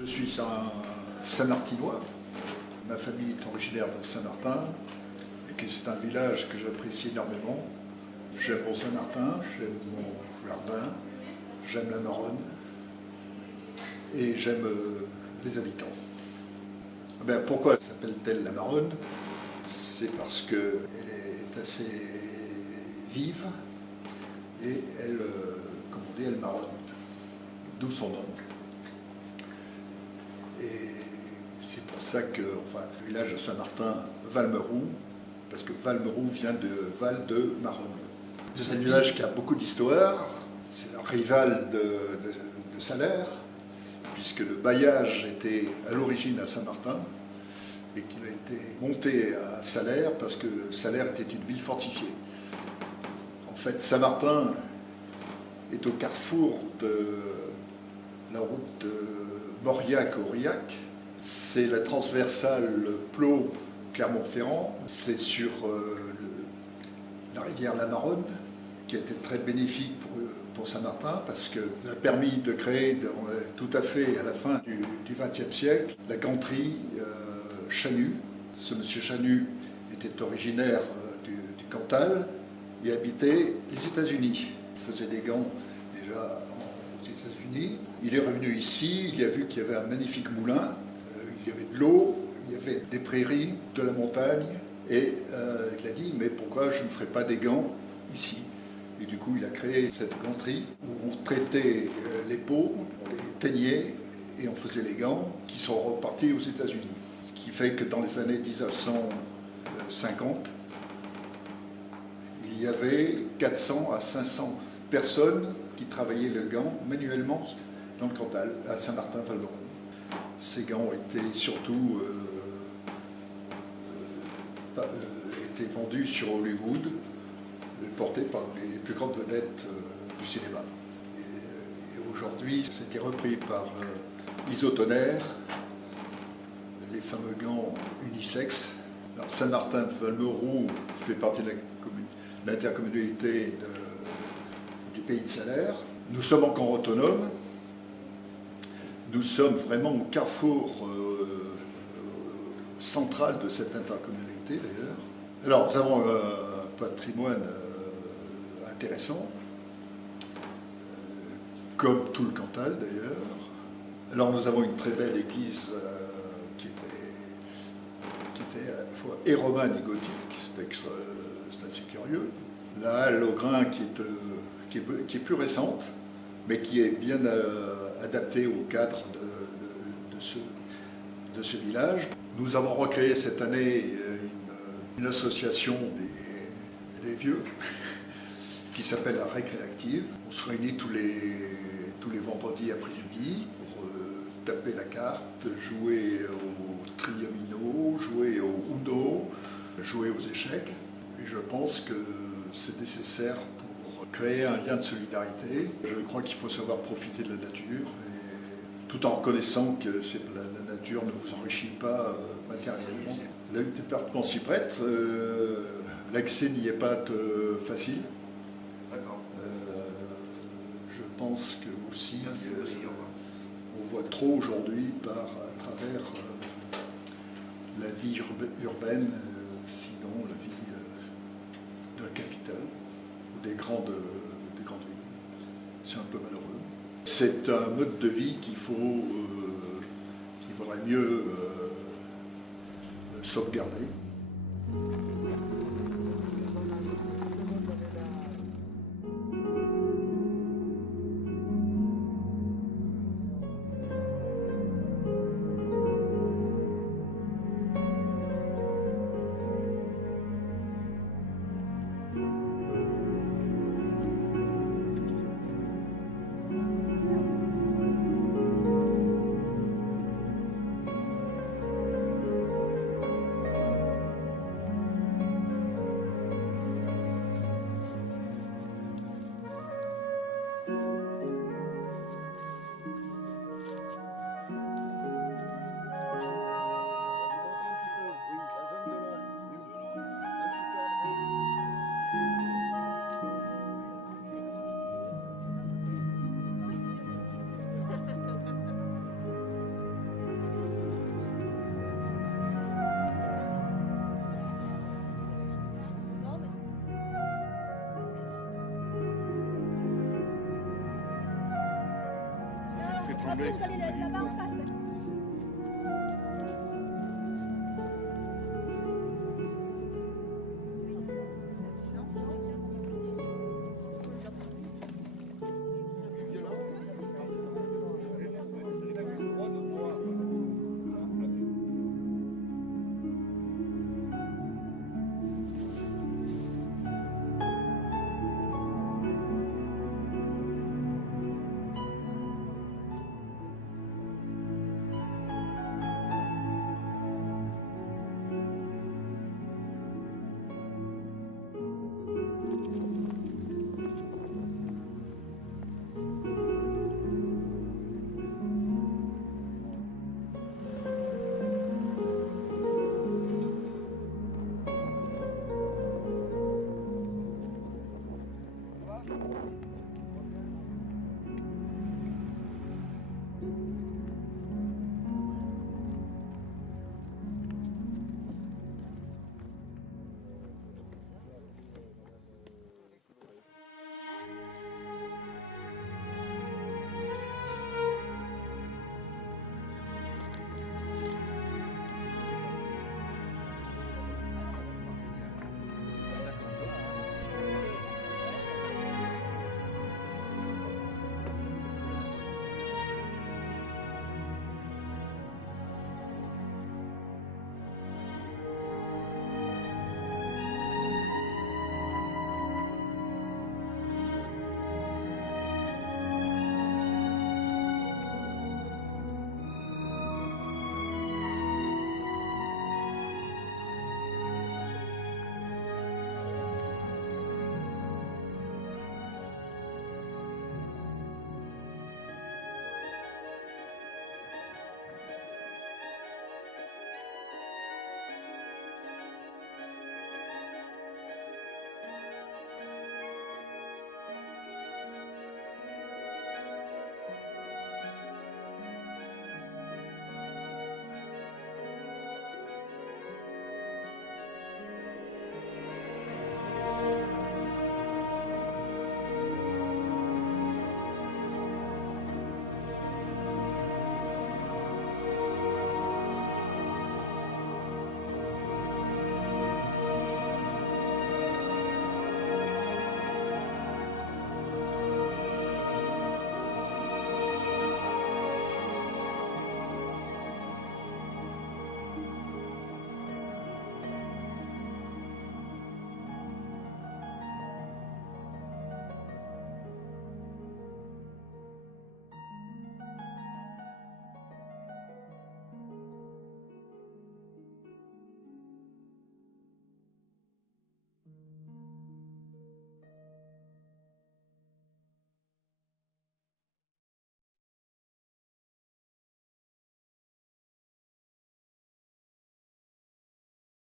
Je suis un Saint-Martinois. Ma famille est originaire de Saint-Martin et que c'est un village que j'apprécie énormément. J'aime mon Saint-Martin, j'aime mon jardin, j'aime la Maronne et j'aime les habitants. Pourquoi s'appelle-t-elle la Maronne? C'est parce qu'elle est assez vive et elle, comme on dit, elle marronne, d'où son nom. Et c'est pour ça que le village de Saint-Martin, Valmeroux, parce que Valmeroux vient de Val de Maronne. C'est un village qui a beaucoup d'histoire, c'est le rival de Salers, puisque le bailliage était à l'origine à Saint-Martin et qu'il a été monté à Salers parce que Salers était une ville fortifiée. En fait, Saint-Martin est au carrefour de la route de Mauriac-Aurillac. C'est la transversale Plot-Clermont-Ferrand. C'est sur la rivière la Maronne, qui a été très bénéfique pour Saint-Martin, parce qu'elle a permis de créer, tout à fait à la fin du XXe siècle, la ganterie Chanu. Ce monsieur Chanu était originaire du Cantal et habitait les États-Unis. Il faisait des gants déjà aux États-Unis. Il est revenu ici, il a vu qu'il y avait un magnifique moulin, il y avait de l'eau, il y avait des prairies, de la montagne, et il a dit, mais pourquoi je ne ferais pas des gants ici? Et du coup, il a créé cette ganterie où on traitait les peaux, on les teignait et on faisait les gants qui sont repartis aux États-Unis. Ce qui fait que dans les années 1950, il y avait 400 à 500 personnes qui travaillaient le gant manuellement dans le Cantal, à Saint-Martin-Valmeroux. Ces gants étaient surtout étaient vendus sur Hollywood, portés par les plus grandes vedettes du cinéma. Et aujourd'hui, c'était repris par Isotonnerre, les fameux gants unisexes. Saint-Martin-Valmeroux fait partie de l'intercommunalité du pays de Salers. Nous sommes encore autonomes. Nous sommes vraiment au carrefour central de cette intercommunalité, d'ailleurs. Alors, nous avons un patrimoine intéressant, comme tout le Cantal, d'ailleurs. Alors, nous avons une très belle église qui était à la fois et romane et gothique. C'est assez curieux. La halle au grain qui est plus récente, mais qui est bien adaptée au cadre de ce village. Nous avons recréé cette année une association des vieux qui s'appelle la Récréative. On se réunit tous les vendredis après-midi pour taper la carte, jouer au triamino, jouer au uno, jouer aux échecs. Et je pense que c'est nécessaire pour créer un lien de solidarité. Je crois qu'il faut savoir profiter de la nature, tout en reconnaissant que la nature ne vous enrichit pas matériellement. Le département s'y prête, l'accès n'y est pas facile. D'accord. Je pense que aussi, on voit trop aujourd'hui à travers la vie urbaine, sinon la vie de la capitale ou des grandes villes. C'est un peu malheureux. C'est un mode de vie qu'il faudrait mieux sauvegarder. Après, vous allez là-bas en face.